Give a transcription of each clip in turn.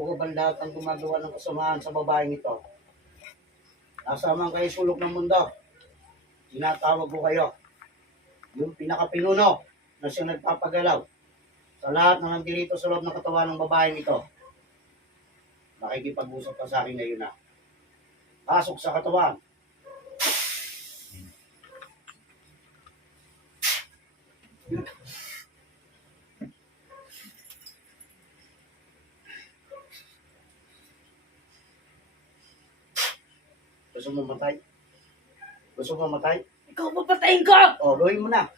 Lukuban lahat ang gumagawa ng kasamaan sa babaeng ito. Nasa man kayo sulok ng mundo, tinatawag ko kayo. Yung pinakapinuno na siyang nagpapagalaw sa lahat na nandirito sa loob ng katawan ng babaeng ito. Nakikipag-usap ka sa akin ngayon na. Pasok sa katawan. Gusto mo matay? Gusto mo matay? Ikaw papatayin ko! O, gawin mo na.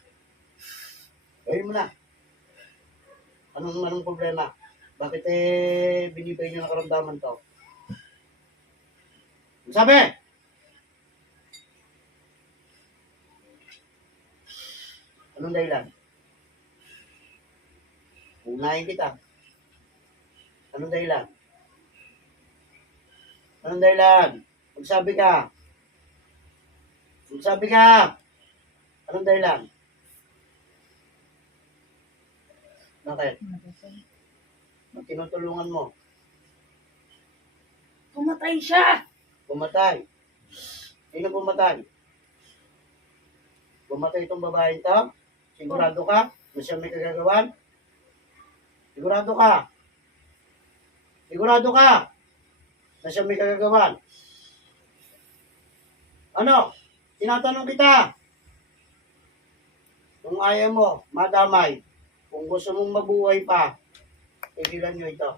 Gawin mo na. Anong problema? Bakit binibigay niyo ng karamdaman to? Ano sabi? Anong dahilan? Unahin kita. Anong dahilan? Anong dahilan? Magsabi ka. Magsabi ka. Anong dahilan? Bakit? Ang tinutulungan mo? Pumatay siya! Pumatay. Sino pumatay? Pumatay itong babae ito? Sigurado ka na siya may kagagawan? Sigurado ka? Sigurado ka na siya may kagagawan? Ano? Tinatanong kita. Kung ayaw mo, madamay. Kung gusto mong mabuhay pa, tigilan nyo ito.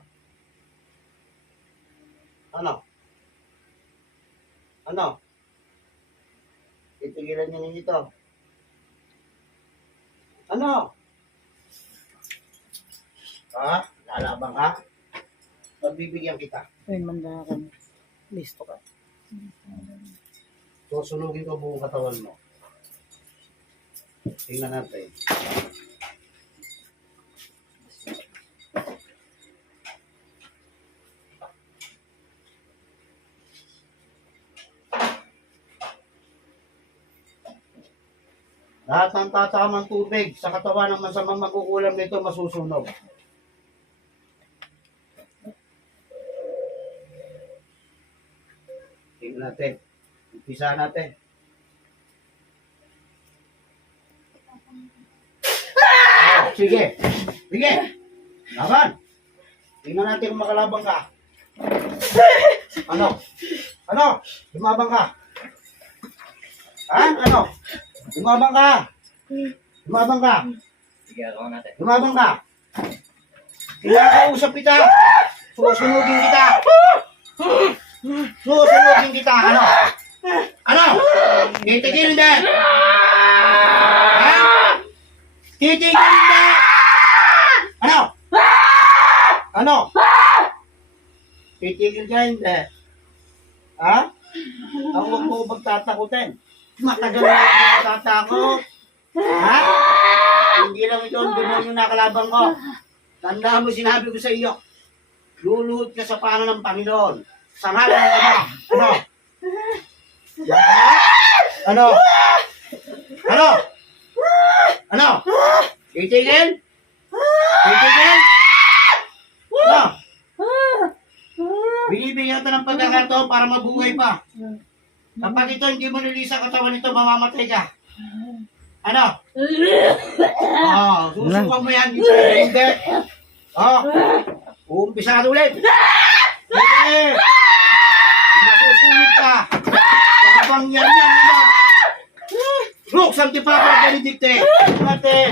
Ano? Ano? Titigilan nyo ninyo ito. Ano? Ha? Lalabang ka? Pagbibigyan kita. Ay, manda ka. Listo ka. Susunugin ko buong katawan mo. Tingnan natin. Lahat ng tatamang tubig sa katawan ng masamang magkukulam nito masusunog. Tingnan natin. Umpisa natin. Oh, sige. Sige. Laban. Tingnan natin kung makalabang ka. Ano? Ano? Lumabang ka. Ha? Ano? Lumabang ka. Lumabang ka. Sige, ako natin. Lumabang ka. Kinakausap kita. Susunugin kita. Susunugin kita. Ano? Ano? Titigil hindi. Ha? Titigil hindi. Ano? Ano? Titigil ka hindi. Ha? Ang huwag mo magtatakutin. Matagal na ako natatakot. Ha? Hindi lang ito ang demonyo na kalabang ko. Tandaan mo sinabi ko sa iyo. Luluhod ka sa pano ng Panginoon. Sa ngalan ng Ama. Ano? Ano? Ano? Ano? Titigil? Titigil? Ano? Binibigyan ka ng pagkakataon para mabuhay pa. Kapag ito hindi mo nilisa katawan nito, mamamatay ka. Ano? Susukan mo yan. Hindi. Uumpisa ka ulit. Hindi. Masusunod ka. Kapag yan ba? Look, Santi Papa Benedicte. Mate.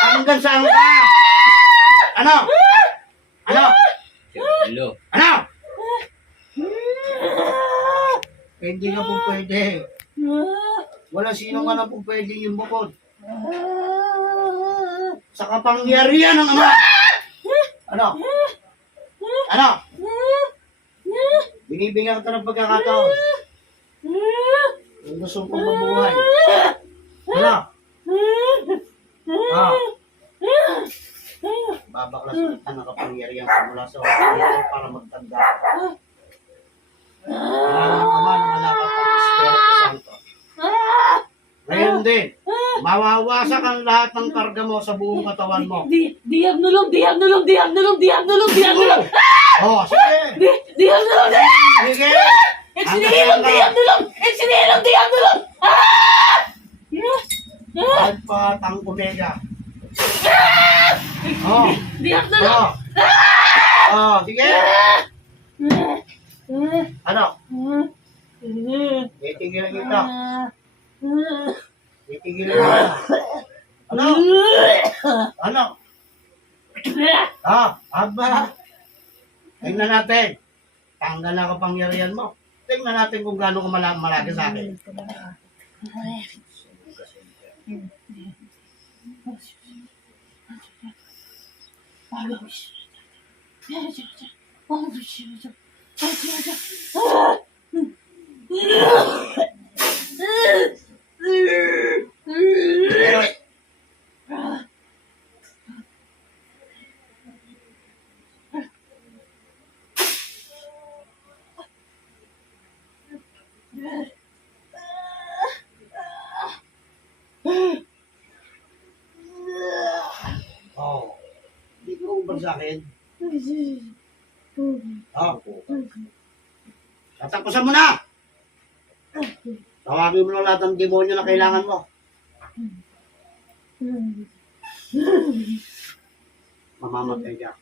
Hanggang saan ka? Ano? Ano? Hello. Ano? Hindi na po pwede. Wala sino ka na po pwede yung bukod. Sa kapangyarihan ng Ama. Ano? Ano? Binibigyan ka ng pagkakataon. Kung gusto kong mabuhay. Ano? Babaklas kita ng kapangyarihan sa mula sa oras para magtanda. Ang Ama ng Anak at ang Espiritu Santo. Ngayon din, mawawasak ang lahat ng karga mo sa buong katawan mo. Diab nulong, diab nulong, diab nulong, diab nulong, diab nulong. Oh, sige. Diyan na lang! Sige. Eksinilong! Diyan na lang! Eksinilong! Diyan na lang! Ah! Alpha Tangkumega. Oh. Diyan na lang! Oh. Oh, sige. Ano? Titigilan kita. Titigilan kita. Ano? Ano? Aba. Tingnan natin. Tanggal na kapangyarihan mo. Tingnan natin kung gaano ka malaki sa akin. Oh. Hindi ko ubag sa akin. Oh. Tatapusan mo na! Tawagin mo na lahat ng demonyo na kailangan mo. Mamamatay ka.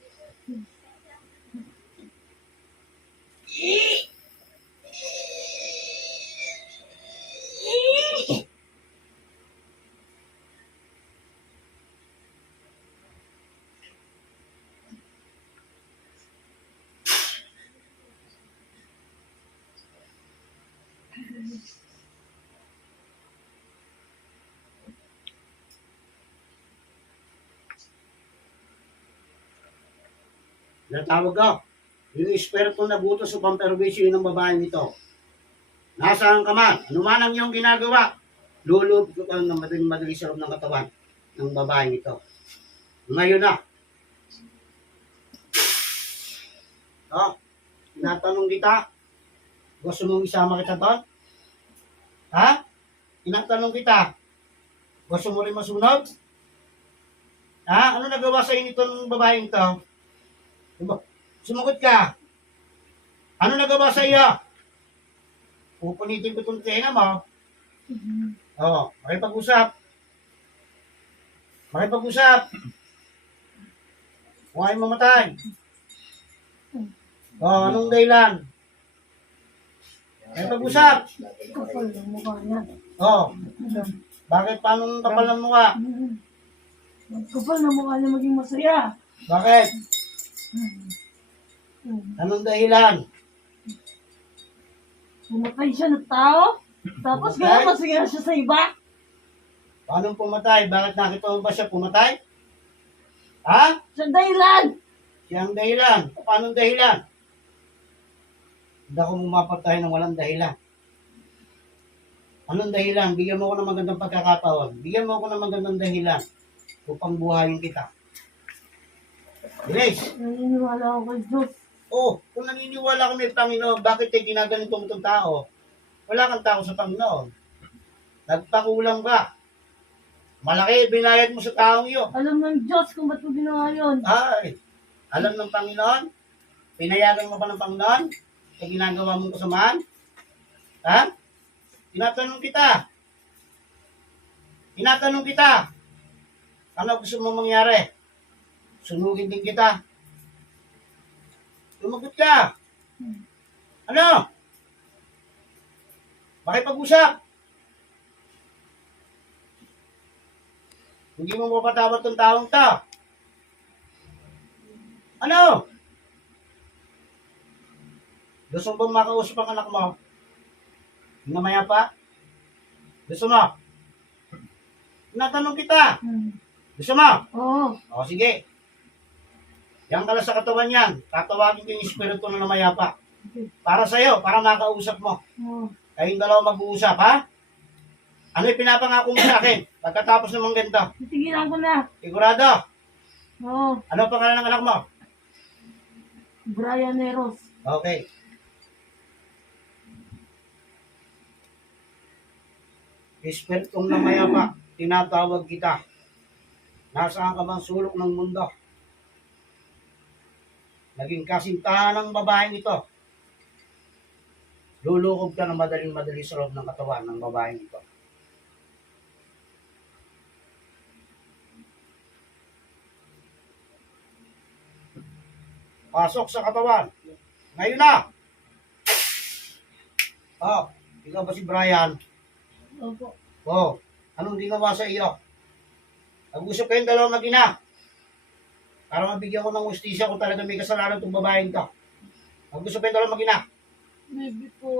Natawag ka. Yung espiritu na butos sa pamperwisyo ng babaeng ito. Nasaan ka man? Ano man ang iyong ginagawa? Lulub ko ka ng madali sa loob ng katawan ng babaeng ito. Ngayon na. Oh, tinatanong kita. Gusto mong isama kita doon? Ha? Tinatanong kita. Gusto mo rin masunod? Ha? Ano nagawa sa inyo itong babaeng ito? Sumagot ka. Ano nagawa sa iyo? Pupunitin ko itong tenga mo. Oo, makipag-usap. Makipag-usap. Kung ayaw mamatay. Oo, anong dahilan? Makipag-usap. Kapal ng mukha niya. Oo. Bakit? Paano kapal ng mukha? Kapal ng mukha niya maging masaya. Bakit? Anong dahilan? Pumatay siya ng tao. Tapos gano'n masaya siya sa iba. Paano pumatay? Bakit nakita mo ba siya pumatay? Ha? Siya dahilan. Siyang dahilan. Paano dahilan? Hindi ako mapatay ng walang dahilan. Anong dahilan? Bigyan mo ako ng magandang pagkakataon. Bigyan mo ako ng magandang dahilan upang buhayin kita. Grace, Naniniwala ako kay Diyos. kung naniniwala ka may Panginoon, bakit ay ginaganito mo itong tao? Wala kang tao sa Panginoon. Nagpakulang ka. Malaki binayad mo sa taong iyo. Alam ng Diyos kung ba't mo ginawa yun. Ay, alam ng Panginoon? Pinayagan mo pa ng Panginoon? Sa ginagawa mong kasamaan? Ha? Tinatanong kita. Tinatanong kita. Ano gusto mo mangyari? Sunugin din kita. Sumagot ka. Ano? Makipag-usap. Hindi mo mapatawad tong taong to. Ano? Gusto mo bang makausap ang anak mo? Namaya pa? Gusto mo? Tinatanong kita. Gusto mo? Oo. O sige. Yan ka lang sa katawan yan. Tatawagin ko yung espiritu na namayapa. Para sa'yo, para makausap mo. Oo. Kayong dalawa mag-uusap, ha? Ano yung pinapangako mo sa akin? Pagkatapos naman ganito. Titigilan ko na. Sigurado? Oo. Ano ang pangalan ng anak mo? Brian Neros. Okay. Espiritong namayapa, tinatawag kita. Nasaan ka bang sulok ng mundo? naging kasintahan ng babaeng ito, lulukob ka ng madaling-madali sa loob ng katawan ng babaeng ito. Pasok sa katawan. Ngayon na! Oh, ikaw ba si Brian? Opo. Oh, anong ginawa sa iyo? Nag-usap kayong dalawang mag-ina. Para mabigyan ko ng justisya kung talaga may kasalanan itong babaeng to. Nag-usap kayong dalawang mag-ina. Baby ko.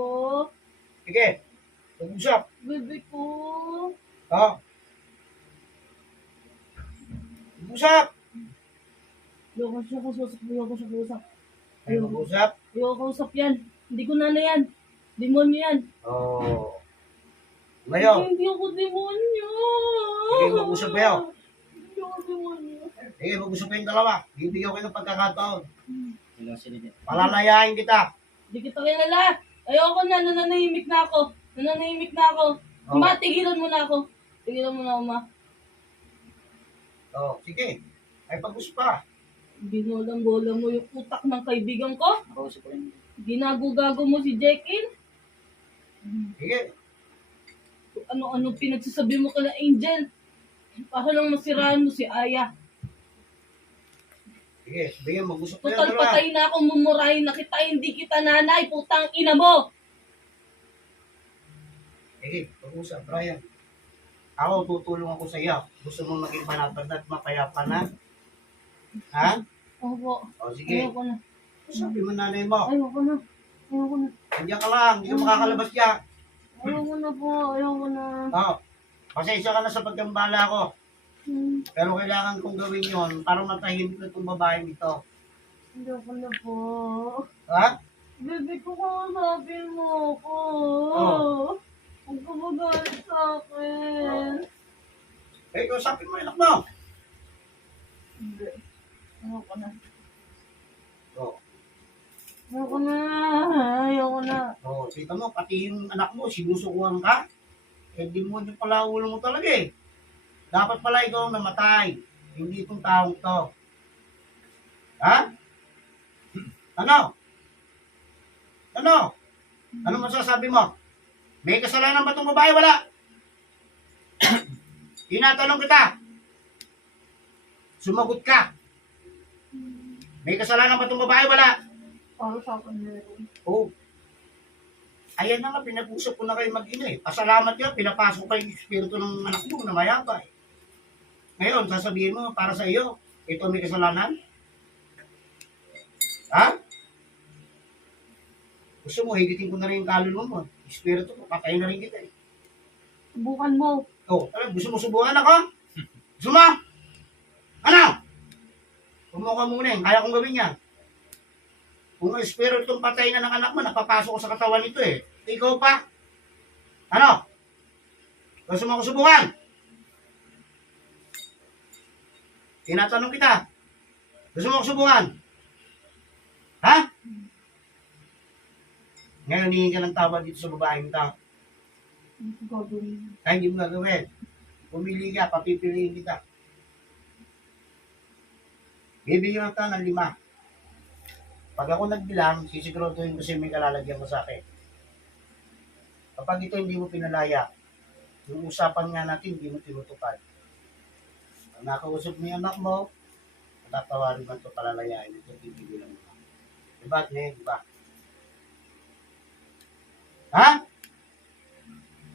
Sige, nag-usap. Baby ko. Oh. Nag-usap. Ayoko siya kausap. Ayoko siya kausap. Ay, mag-usap. Ayoko kausap yan. Hindi ko na yan. Demonyo yan. Oh. Ngayon, Hindi ako demonyo. sige, mag-usap kayo. Hindi ako demonyo. Sige, mag-usap kayong dalawa. Bibigyan ko kayo ng pagkakataon. Ilang sinidin. Palalayain kita. Hindi kita kilala. Ayoko na. Nananahimik na ako. Nananahimik na ako. Oh. Ma, tigilan mo na ako. Tigilan mo na ako, ma. Oh, sige. Ay, pag-usap pa. Binolang-bola mo yung utak ng kaibigan ko. Nakausap ko rin. Ginago-gago mo si Jekin. Sige. Kung ano-ano pinagsasabi mo kala Angel. Para lang masiraan mo si Aya. Sige, sabihin, mag-usap kayo Total dalawa. patay na akong mumurahin na kita. Hindi kita nanay. Putang ina mo. Sige, pag-usap, Brian. Ako, tutulong ako sa iyo. Gusto mo maging panatag at mapayapa na? Ha? Opo. O, sige. Ayoko na. Sabi mo nanay mo. Ayoko na. Ayoko na. Nandiyan ka lang. Hindi ka makakalabas niya. Ayoko na po. Ayoko na. O, pasensya ka na sa pagkambala ko. Hmm, Pero kailangan kong gawin yon para matahimik na itong babaeng ito. Ayoko na po. Ha? Baby ko, kausapin mo ako. Oh. Huwag ka magalit sa akin. Eh, kausapin mo yung anak mo. Hindi. Ayoko na. O, Ayoko na. Ayoko na. o, kita mo, pati yung anak mo, sinusukuhan ka. Eh, di mo yung pala ulo mo talaga eh. Dapat pala ikaw ang namatay. Hindi itong taong to. Ha? Ano? Ano? Ano masasabi mo? May kasalanan ba itong babae? Wala. Tinatanong kita. Sumagot ka. May kasalanan ba itong babae? Wala. Para sa akin meron. Oh. Ayan na nga, pinag-usap ko na kayo mag-ina eh. Pasalamat ka, pinapasok pa yung espiritu ng anak mo na mayabay. Ngayon, sasabihin mo, para sa iyo, ito may kasalanan? Ha? Gusto mo, higitin ko na rin yung kaluluwa mo. Espiritu ko, patayin na rin kita eh. Subukan mo. Oh, gusto mo subukan ako? Gusto mo? Ano? Pumuka muna eh, kaya kong gawin yan. Kung ang espiritu patay na ng anak mo, napapasok ko sa katawan nito eh. Ikaw pa? Ano? Gusto mo ako subukan? Tinatanong kita. Gusto mo ako subukan? Ha? Ngayon, hingin ka ng tawad dito sa babaeng ito. Ano ko gagawin? Kaya hindi mo gagawin. Pumili ka, papipiliin kita. Bibigyan kita ng 5. Pag ako nagbilang, sisiguraduhin ko siya may kalalagyan mo sa akin. Kapag ito hindi mo pinalaya, yung usapan nga natin, hindi mo tinutupad. Pag nakausap mo yung anak mo, matatawarin mo ito, palalayain ito, tigilan mo. Diba, ne? Diba? Ha?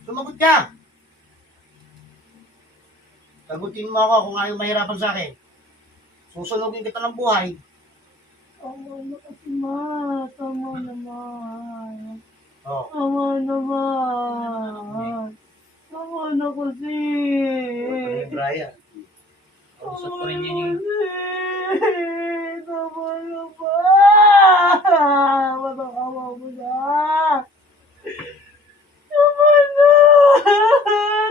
Sumagot ka! Sagutin mo ako kung ayaw mahirapan sa akin. Susunogin kita ng buhay. Tama na kasi, ma. Tama naman. Oh. Tama naman. Tama na kasi. Brian. Kausap ko rin yun eh. Tama na ba? Matakawa mo na. Tama na.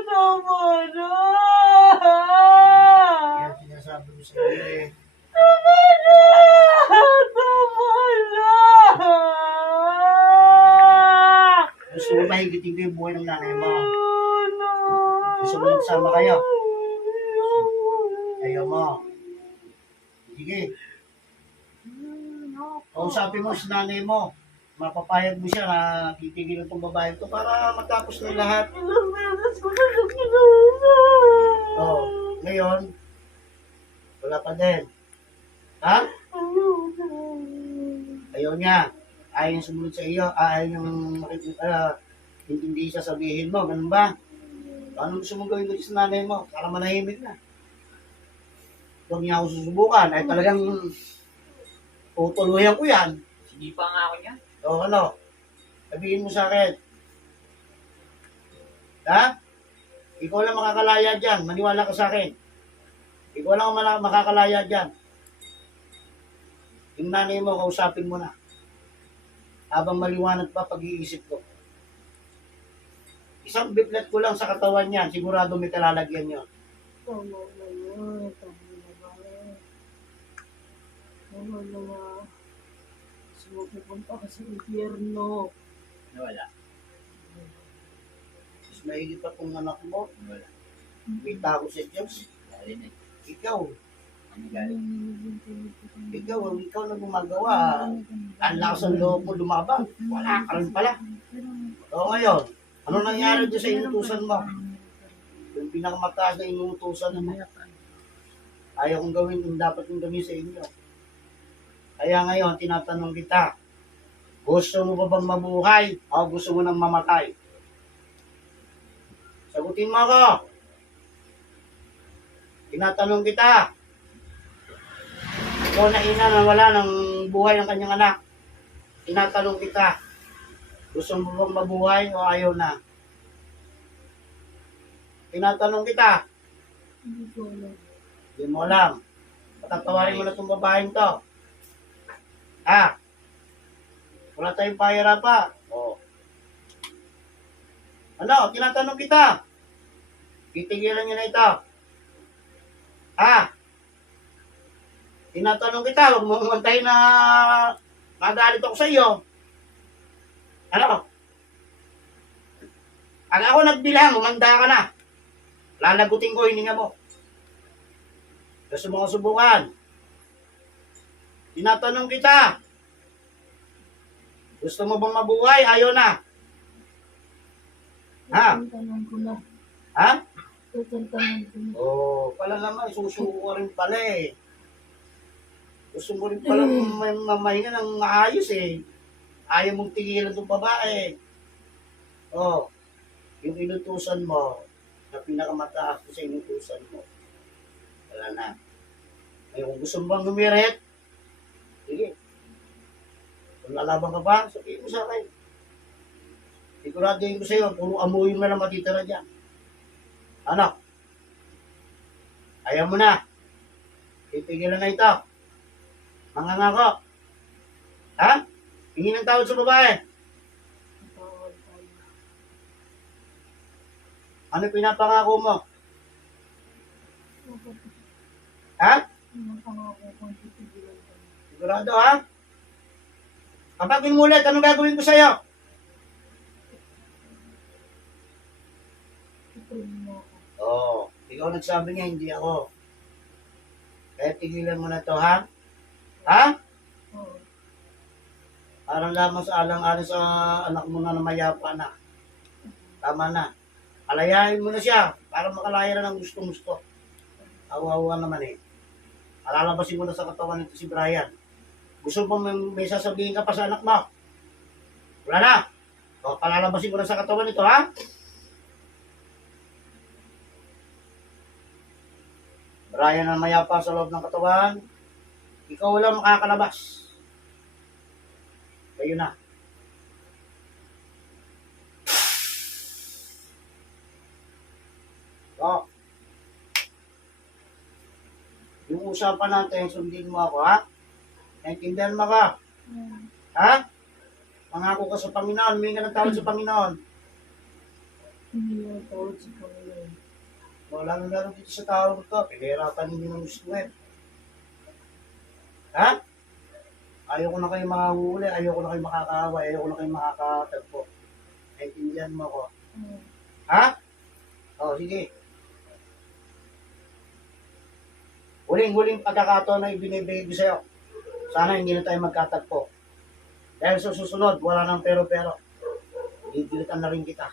Tama na. Yan sinasabi ko sa iyo eh. Tama na. Tama na. Gusto mo ba higitin ko yung buhay ng nanay mo? No. Gusto mo magsama kayo? Ayaw mo. Sige. No. Kausapin mo si nanay mo. Mapapayag mo siya na titigil itong babae to para matapos na lahat. Oh, ngayon, wala pa din. Ha? Ayaw niya. Ayaw niya sumunod sa iyo. Ayaw niyang hindi siya sabihin mo. Ganun ba? Ano gusto mong gawin ko sa nanay mo? Para manahimik na. Huwag niya ako susubukan. Ay talagang tutuluyan ko yan. Sige pa nga ako niya. O ano? Sabihin mo sa akin. Ha? Ikaw lang makakalaya dyan. Maniwala ka sa akin. Ikaw lang ang makakalaya dyan. Yung nanay mo, kausapin mo na. Habang maliwanag pa pag-iisip ko. Isang biplet ko lang sa katawan niyan. Sigurado may kalalagyan yun. Tama na yun. Tama na ba? Tama na nga. Sumupunta ka sa impyerno. Nawala. Mas maigit pa kung anak mo. Nawala. May tako sa Diyos. Galing eh. Ikaw. Ano galing? Ikaw na gumagawa. Ang lakas ng loob mo lumabang. Wala ka rin pala. O ngayon, ano nangyari doon sa inutusan mo? Yung pinakamataas na inutusan mo. Ayaw kong gawin kung dapat kong gawin sa inyo. Kaya ngayon, tinatanong kita, gusto mo ba bang mabuhay o gusto mo nang mamatay? Sagutin mo ako. Tinatanong kita. Ikaw na ina na wala ng buhay ng kanyang anak. Tinatanong kita, gusto mo bang mabuhay o ayaw na? Tinatanong kita. Hindi ko alam. Hindi mo alam. Patatawarin mo na itong babaeng to. Ha? Wala tayong pahira pa. O. Ano? Tinatanong kita. Titigilan niyo na ito. Ha? Tinatanong kita. Huwag mo mantayin na magalit ako sa iyo. Ano? Pag ako nagbilang, umanda ka na. Lalagutin ko, hininga mo. Gusto mo ko subukan. Tinatanong kita. Gusto mo bang mabuhay? Ayaw na. Ha? Tatanong ko na. Ha? Tatanong ko na. Oh, pala naman, susuko ka rin pala eh. Gusto mo rin pala mamahinga ng maayos eh. Ayaw mong tigilan itong babae. Oh, yung inutusan mo, na pinakamataas ko sa inutusan mo. Wala na. Ngayon, kung gusto mo bang humirit, sige. Kung lalaban ka pa, sabihin mo sa akin. Siguraduhin ko sa iyo, puro amuyin mo na matitira dyan. Ano? Ayaw mo na. Tipigilan na ito. Mangangako. Ha? Hingi ng tawad sa babae. Tawad tayo. Ano pinapangako mo? Ha? Pangako kong titigilan ka. Sigurado ha? Kapag inulit, anong gagawin ko sa'yo? Iprin mo ako. Oo. Ikaw nagsabi niya, hindi ako. Kaya tigilan mo na to, ha? Ha? Oo. Parang lamang sa alang-alang sa anak mo na mayapa na. Tama na. Alayain mo na siya para makalaya na ng gusto-gusto. Awa-awa naman eh. Alalabasin mo na sa katawan nito si Brian. Gusto mo may sasabihin ka pa sa anak mo? Wala na. O, palalabasin mo na sa katawan nito, ha? Brian ang mayapa sa loob ng katawan. Ikaw wala makakalabas. Kayo na. O. Yung usapan natin, sundin mo ako, ha? Naintindihan mo ka? Ha? Mangako ka sa Panginoon, humingi ka ng tawad sa Panginoon. Hindi na tawad sa Panginoon. Wala nang laro dito sa tao to, pinahirapan hindi ng gusto eh. Ha? Ayaw ko na kayo makahuli, ayaw ko na kayo makakaaway, ayaw ko na kayo makakatagpo. Naintindihan mo ako. Ha? O, sige. Huling-huling pagkakataon na ibinibigay ko sa'yo. Sana hindi na tayo magkatagpo. Dahil sa susunod, wala nang pero-pero. Gigilitan na rin kita.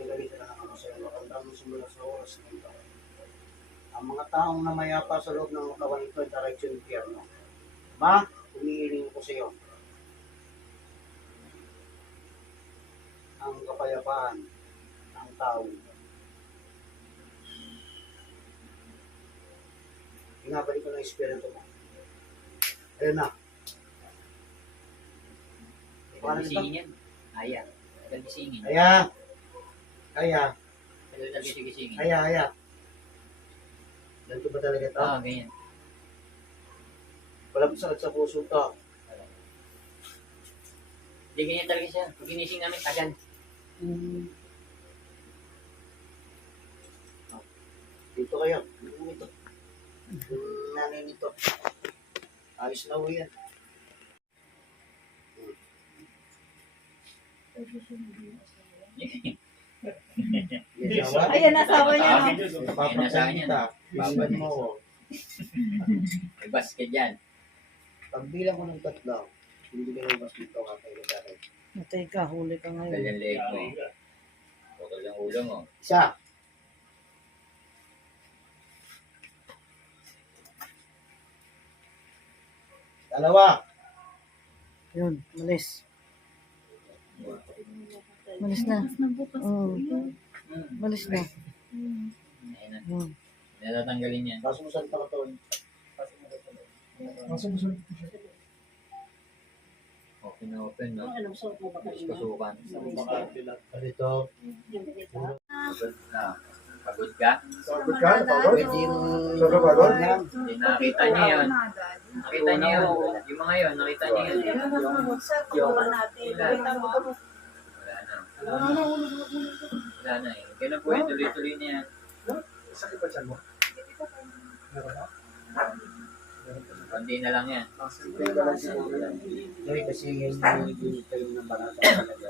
Nilagay na ako sa iyo. Magandang mo simula sa oras ng taon. Ang mga taong namayapa sa loob ng katawan ito ay direksyon ng impyerno. Ma, humihiling ko sa iyo. Ang kapayapaan ng tao. Binabalik ko ng espiritu mo. Ayun na. Paano ito? Gisingin yan. Aya. Tagal gisingin. Aya. Aya. Tagal gisingin. Aya. Aya. Ganito ba talaga ito? Oo, ganyan. Walang sakit sa puso to. Hindi ganyan talaga siya. Pag ginising namin, tagal. Dito kayo. Dito. Nanay nito. Ayos na ho yan. Ayan, asawa niya, no? Napapagsahin kita. Baban mo ko. May basket dyan. Pagbilang ko ng tatlo, hindi ka lumabas dito kakay ka sa akin. Matay ka, huli ka Tagal ngayon. yung leg mo. Tagal yung ulo mo. Isa. Dalawa. Yun, malis. Malis na. Malis na. Ayun na. Natatanggalin yan. Pasok mo sa katawan. Open na open, no? Pasukan. Dito. Pagod na. Pagod ka? Pwede yung yan. Hindi, nakita niyo yun. Nakita niyo yun. Yung mga yun, nakita niyo yun. Wala na. Wala na eh. Ganun po eh, tuloy-tuloy na yan. Sakit ba siya mo? Kundi na lang yan. Kasi yung kayo ng banata talaga.